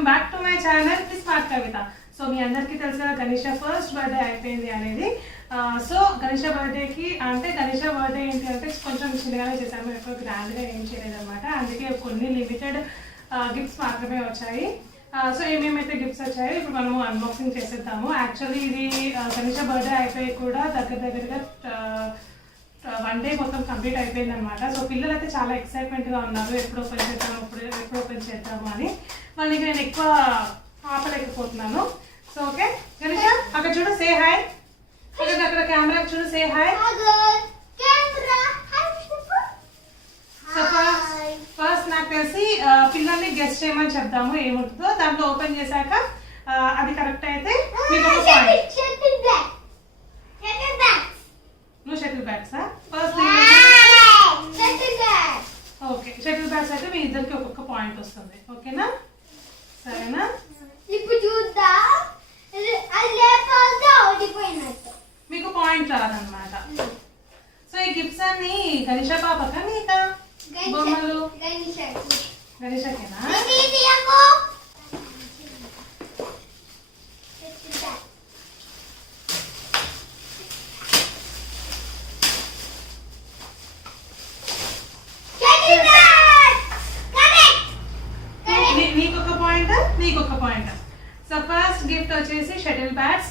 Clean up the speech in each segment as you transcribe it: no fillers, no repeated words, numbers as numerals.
Welcome back to my channel smart Kavitha. So మీ అందరికీ తెలుసు గణేష ఫస్ట్ బర్త్డే అయిపోయింది అనేది. సో గణేష బర్త్డేకి అంటే గణేష బర్త్డే ఏంటి అంటే కొంచెం చిన్నగానే చేసాము, ఎక్కువ గ్రాండ్గా ఏం చేయలేదు అనమాట. అందుకే కొన్ని లిమిటెడ్ గిఫ్ట్స్ మాత్రమే వచ్చాయి. సో ఏమేమైతే గిఫ్ట్స్ వచ్చాయో ఇప్పుడు మనము అన్బాక్సింగ్ చేసేద్దాము. యాక్చువల్లీ ఇది గణేష బర్త్డే అయిపోయి కూడా దగ్గరగా 1 డే మొత్తం కంప్లీట్ అయిపోయింది అనమాట. సో పిల్లలు అయితే చాలా ఎక్సైట్మెంట్గా ఉన్నారు, ఎప్పుడు ఓపెన్ చేద్దాము అని. వాళ్ళకి నేను ఎక్కువ ఆపలేకపోతున్నాను. సో ఓకే గణేష, అక్కడ చూడు, సే హాయ్. అక్కడ కెమెరా చూడు, సే హాయ్. సో ఫస్ట్ నాకు తెలిసి పిల్లల్ని గెస్ట్ చేయమని చెప్దాము ఏముంటుందో. దాంట్లో ఓపెన్ చేశాక అది కరెక్ట్ అయితే మీకు ఒక పాయింట్. నువ్వు షటిల్ బ్యాట్సా? ఫస్ట్ ఓకే, షటిల్ బ్యాట్స్ అయితే మీ ఇద్దరికి ఒక్కొక్క పాయింట్ వస్తుంది. ఓకేనా? సరేనా? మీకు పాయింట్ రాదన్నమాట. సో ఈ గిఫ్ట్స్ అన్ని గణేష పాపకా నీకా? బొమ్మలు గణేషకేనా? నీకొక పాయింట్. సో ఫస్ట్ గిఫ్ట్ వచ్చేసి షటిల్ బ్యాట్స్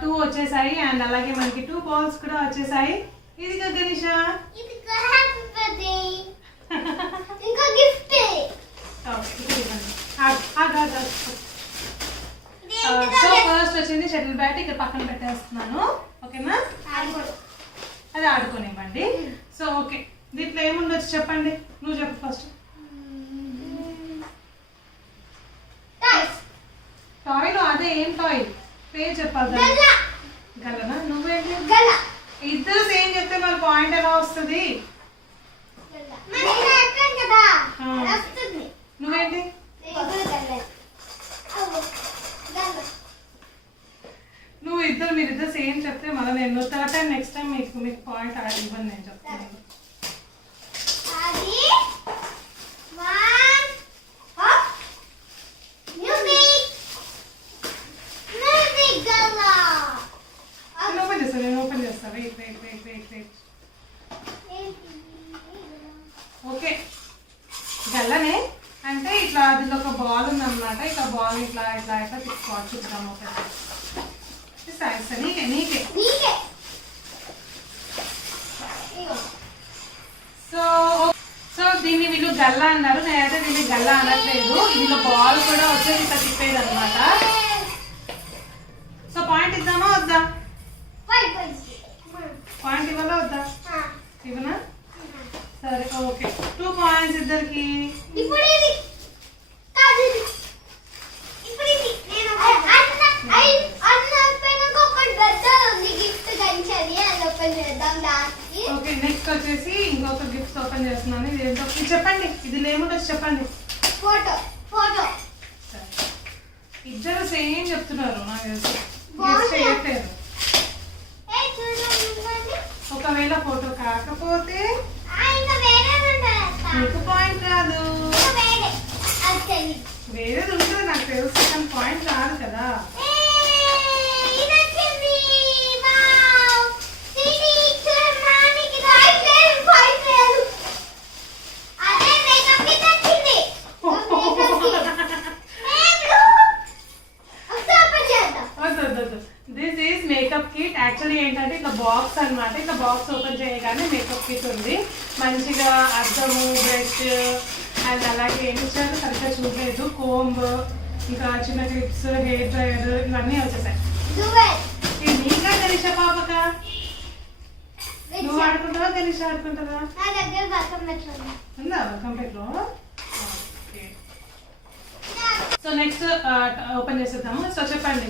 2 వచ్చేసాయి. అండ్ అలాగే మనకి 2 బాల్స్ కూడా వచ్చేసాయి. ఇది గణేష సో ఫస్ట్ వచ్చింది షటిల్ బ్యాట్, ఇక్కడ పక్కన పెట్టేస్తున్నాను. ఓకేనా? అది ఆడుకోనివ్వండి. సో ఓకే, దీంట్లో ఏముండొచ్చు చెప్పండి, నువ్వు చెప్పు ఫస్ట్. టాయ్ లో అదే ఏం టాయ్ పేరు చెప్పాలి. గలనా? నువ్వేంటి? ఇద్దరు సేమ్ చెప్తే మరి పాయింట్ ఎలా వస్తుంది? నువ్వేంటి? మీరిద్దరు సేమ్ చెప్తే మళ్ళీ నేను థర్డ్ టైం నెక్స్ట్ టైం మీకు పాయింట్ ఇవ్వను నేను చెప్తాను. నేను ఓపెన్ చేస్తాను. వెయిట్. ఓకే, గల్లనే అంటే ఇట్లా దీనిలో ఒక బాల్ ఉందన్నమాట. ఇట్లా బాల్ ఇట్లా తిప్పుకోవాలి. చూద్దాం. ఓకే, సైజ్ నీకే. సో దీన్ని వీళ్ళు గల్ల అన్నారు, నేనైతే దీన్ని గల్ల అనట్లేదు. ఇందులో బాల్ కూడా వచ్చేది ఇట్లా తిప్పేది అనమాట. సో పాయింట్ ఇద్దామా వద్దా? పాయింట్ ఇవ్వాలా వద్దా? ఇవ్వనా? సరే ఓకే, 2 పాయింట్స్ ఇద్దరికి. ఓకే, నెక్స్ట్ వచ్చేసి ఇంకొక గిఫ్ట్ ఓపెన్ చేస్తున్నాను. ఇది ఏంటో చెప్పండి, ఇది ఏముంటుంది చెప్పండి. ఫోటో. ఇద్దరు సేమ్ చెప్తున్నారు, నాకు తెలుసు. గెస్ట్ చేయట్లేదు. ఒకవేళ ఫోటో కాకపోతే మీకు పాయింట్ రాదు. వేరేది ఉంటుంది నాకు తెలుసు, కానీ పాయింట్ రాదు కదా. This is makeup kit. Actually ఏంటంటే ఇట్లా బాక్స్ అనమాట. ఇట్లా బాక్స్ ఓపెన్ చేయగానే మేకప్ కిట్ ఉంది. మంచిగా అద్దము, బ్రష్ అండ్ అలాగే ఏమి ఇచ్చారు సరిగ్గా చూడలేదు, కోంబ్, ఇంకా చిన్న క్లిప్స్, హెయిర్ డ్రైయర్, ఇవన్నీ వచ్చేసాయి. ఇది నీకా గణేష పాపకా? నువ్వు ఆడుకుంటావా గణేష ఆడుకుంటావా? ఉందా కంప్యూటర్లో? ఓకే, సో నెక్స్ట్ ఓపెన్ చేసేద్దాము. సో చెప్పండి.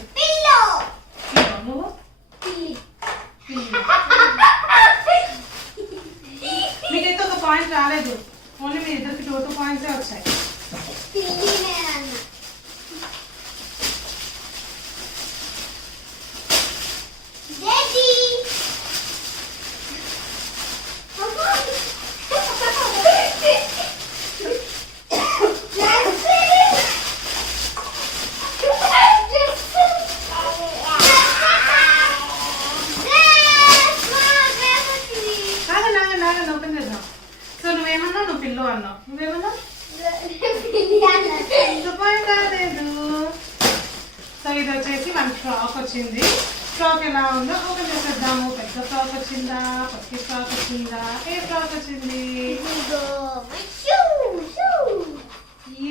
నువ్వు మీకైతే ఒక పాయింట్ రాలేదు, ఓన్లీ మీ ఇద్దరికి 2 పాయింట్సే వచ్చాయి. ఇది వచ్చేసి మన ఫ్రాక్ వచ్చింది. ఫ్రాక్ ఎలా ఉందో ఓపెన్ చేసేద్దాము. పెద్ద ఫ్రాక్ వచ్చిందా, పచ్చి ఫ్రాక్ వచ్చిందా, ఏ ఫ్రాక్ వచ్చింది?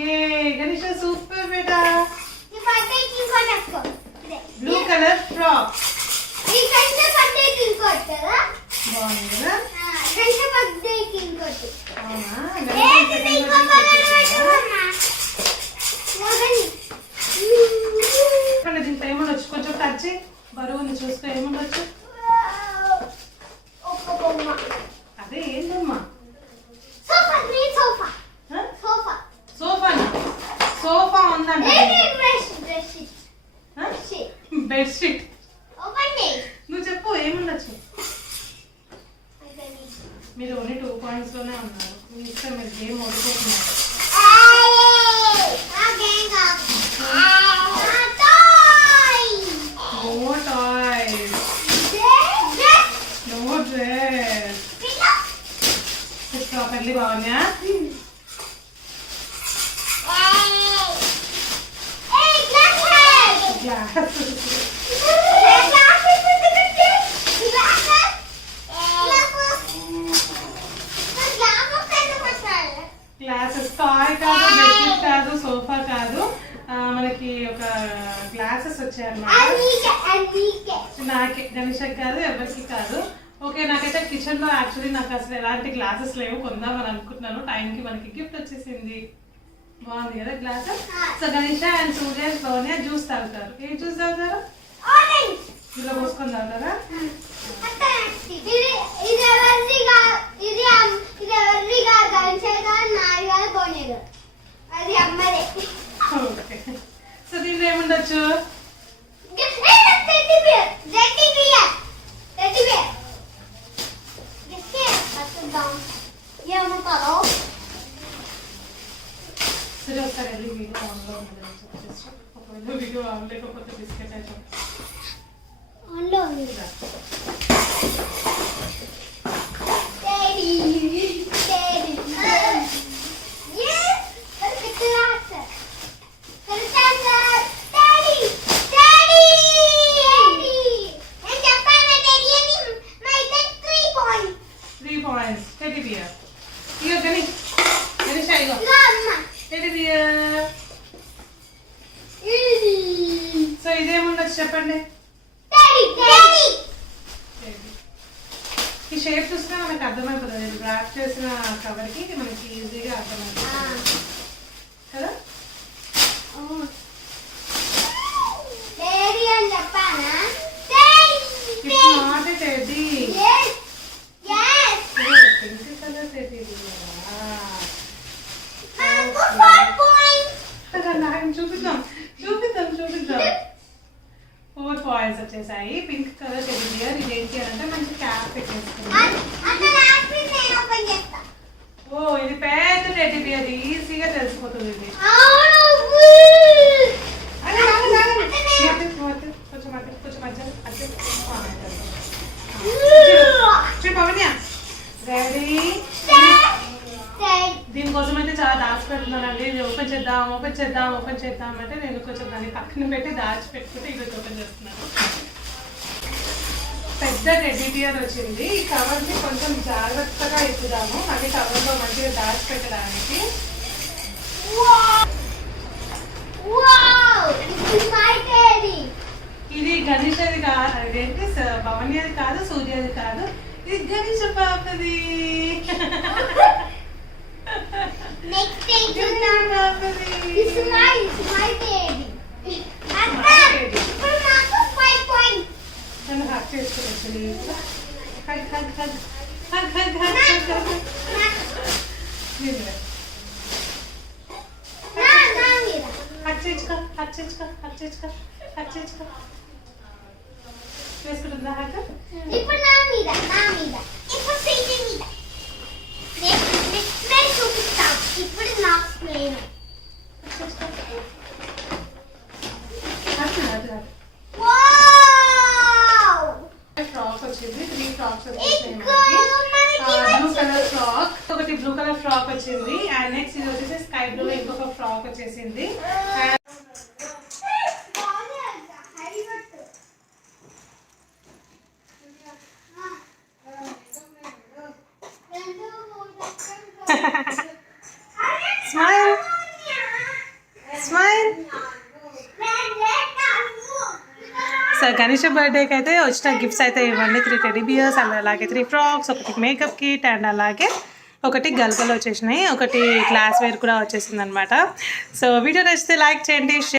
ఏ గణేష సూపర్ బేటా. బ్లూ కలర్ ఫ్రాక్ బాగుంది కదా. అవునా దీంట్లో ఏముండొచ్చు? కొంచెం టచ్ చేయి. బరువు ఉంది చూసుకో. ఏముండొచ్చు? అదే ఏంటమ్మా? సోఫానా? సోఫా ఉందంట. బెడ్షీట్. నువ్వు చెప్పు ఏముండొచ్చు? మీరు ఓన్లీ 2 points లోనే ఉన్నారు. మీ ఇష్టం, మీరు గేమ్ ఓడిపోతున్నారు. No toys. No dress. It's properly Bhavanya. Glasses. Toy కాదు, బెడ్షీట్ కాదు, సోఫా కాదు. మనకి ఒక గ్లాసెస్ వచ్చాయన్నమాట. నాకే, గణేష్ కాదు, ఎవరికి కాదు. ఓకే, నాకైతే కిచెన్ లో యాక్చువల్లీ నాకు అసలు ఎలాంటి గ్లాసెస్ లేవు, కొందామని అనుకుంటున్నాను. టైంకి మనకి గిఫ్ట్ వచ్చేసింది. బాగుంది కదా గ్లాస్. సో గణేష్ అండ్ సూర్య లోనే జ్యూస్ తాగుతారు. ఏ జ్యూస్ తాగుతారు? ఇలా పోసుకొని తాగుతారా? ఓకే. సో దీంట్లో ఏముండొచ్చు? సరే ఒకసారి వెళ్ళి వీడియో ఆన్లో ఉండదు. ఒకవేళ వీడియో ఆన్ లేకపోతే బిస్కెట్ అయితే సో ఇదేముండొచ్చు చెప్పండి? ఈ షేప్ చూసినా మనకి అర్థమైపోతుంది. ర్యాప్ చేసిన కవర్ కి మనకి ఈజీగా అర్థమైపోతుంది కదా. It's not a teddy. Pink color teddy. చూపిద్దాం. 4 points వచ్చేసాయి. Pink colour teddy bear. ఇది ఏంటి అంటే మంచి క్యాప్ పెట్టేసుకుంది. ఓ ఇది పెద్ద టెడ్డీ బియర్, ఈజీగా తెలిసిపోతుంది. ఇది దీనికోసం అయితే చాలా దాచిపెడుతున్నానండి. ఇది ఓపెన్ చేద్దాం అంటే నేను కొంచెం దాన్ని పక్కన పెట్టి దాచిపెట్టుకుంటే ఇది ఓపెన్ చేస్తున్నాను. పెద్ద టెడ్డీ బియర్ వచ్చింది. ఈ కవర్ ని కొంచెం జాగ్రత్తగా ఇద్దాము, అన్ని కవర్ లో మంచిగా దాచిపెట్టడానికి. ఇది గణేషది కాదు, అదేంటి భవన్యది కాదు, సూర్యది కాదు, ఇది గణేష పాపది. నన్ను హక్ చేసుకోవచ్చు. వేసుకుంటుందా హక్? ఇప్పుడు నా మీద ఇప్పుడు సీట్ మీద నేను చూపిస్తాను. ఇప్పుడు నాకు ప్లేన్ ఫ్రాక్ వచ్చింది. 3 ఫ్రాక్స్ వచ్చేసాయి. బ్లూ కలర్ ఫ్రాక్, ఒకటి బ్లూ కలర్ ఫ్రాక్ వచ్చింది. అండ్ నెక్స్ట్ ఇది వచ్చేసి స్కై బ్లూ ఇంకొక ఫ్రాక్ వచ్చేసింది. సో గణేష్ బర్త్డేకి అయితే వచ్చిన గిఫ్ట్స్ అయితే ఇవ్వండి, 3 టెడీ బియర్స్, అలాగే 3 ఫ్రాక్స్, ఒకటి మేకప్ కిట్ అండ్ అలాగే ఒకటి గల్గలు వచ్చేసినాయి, ఒకటి గ్లాస్ వేర్ కూడా వచ్చేసింది అనమాట. సో వీడియో నచ్చితే లైక్ చేయండి.